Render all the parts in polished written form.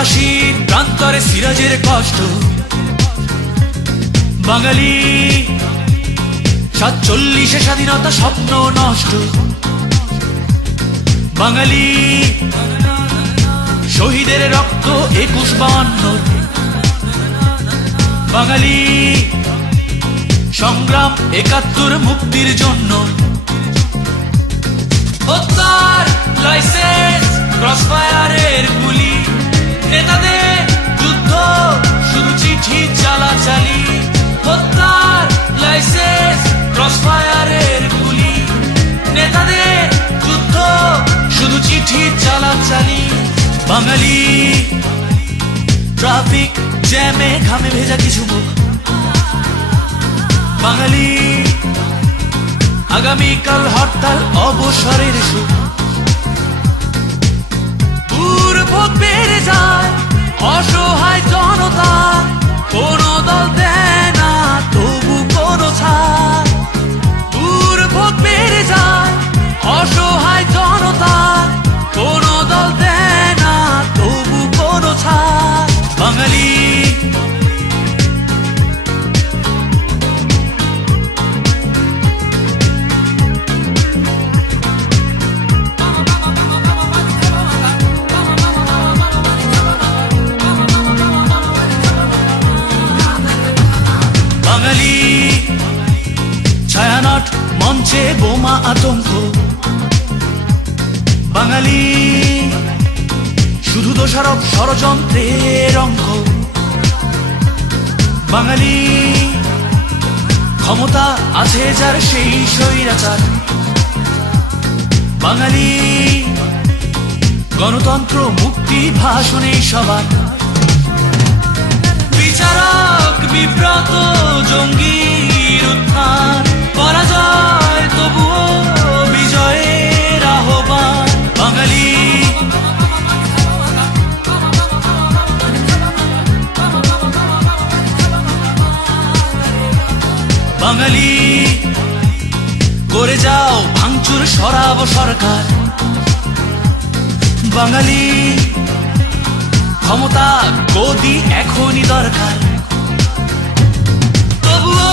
পলাশীর প্রান্তরে সিরাজের কষ্ট। বাঙালি 47 স্বাধীনতা স্বপ্ন নষ্ট। বাঙালি শহীদের রক্ত 21-52। বাঙালি সংগ্রাম 71 মুক্তির জন্য। হত্যার লাইসেন্স ক্রসফায়ারের গুলি, নেতাদের যুদ্ধ শুধু চিঠি চালাচালি। হত্যার লাইসেন্স ক্রসফায়ারের গুলি, নেতাদের যুদ্ধ শুধু চিঠি চালাচালি। বাঙালি ট্রাফিক জ্যামে ঘামে ভেজা কিছু মুখ। বাঙালি আগামীকাল হরতাল অবসরের সুখ। দুর্ভোগ বেড়ে যায় অসহায় জনতা, কোনো দল দেয় না তবু কোনো ছাড়। দুর্ভোগ বেড়ে যায় অসহায় জনতা, কোনো দল দেয় না তবু কোনো ছাড়। বাঙালি বাঙালি ছায়ানট মঞ্চে বোমা আতঙ্ক। বাঙালি শুধু দোষারোপ ষড়যন্ত্রের অঙ্ক। বাঙালি ক্ষমতা আছে যার সেই স্বৈরাচার। বাঙালি গণতন্ত্র মুক্তি ভাষণে সবার। বিচারক বিব্রত জঙ্গির উত্থান, পরাজয় তবুও বিজয়ের আহ্বান। বাঙালি বাঙালি করে যাও ভাঙচুর সরাব সরকার। বাঙালি ক্ষমতা গদি এখনই দরকার। তবুও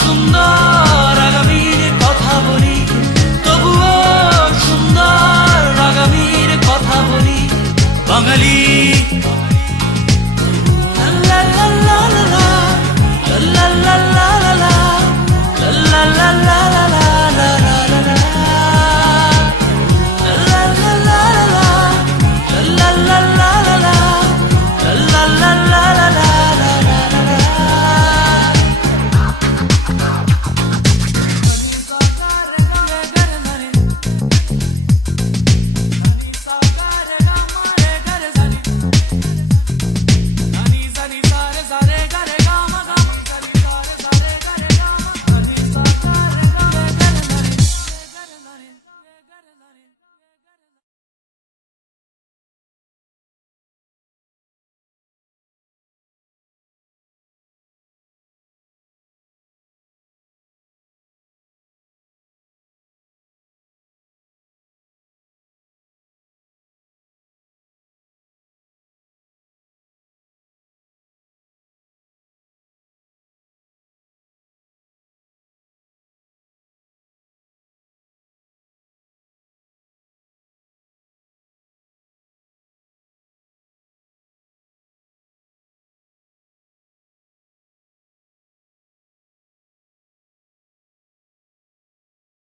সুন্দর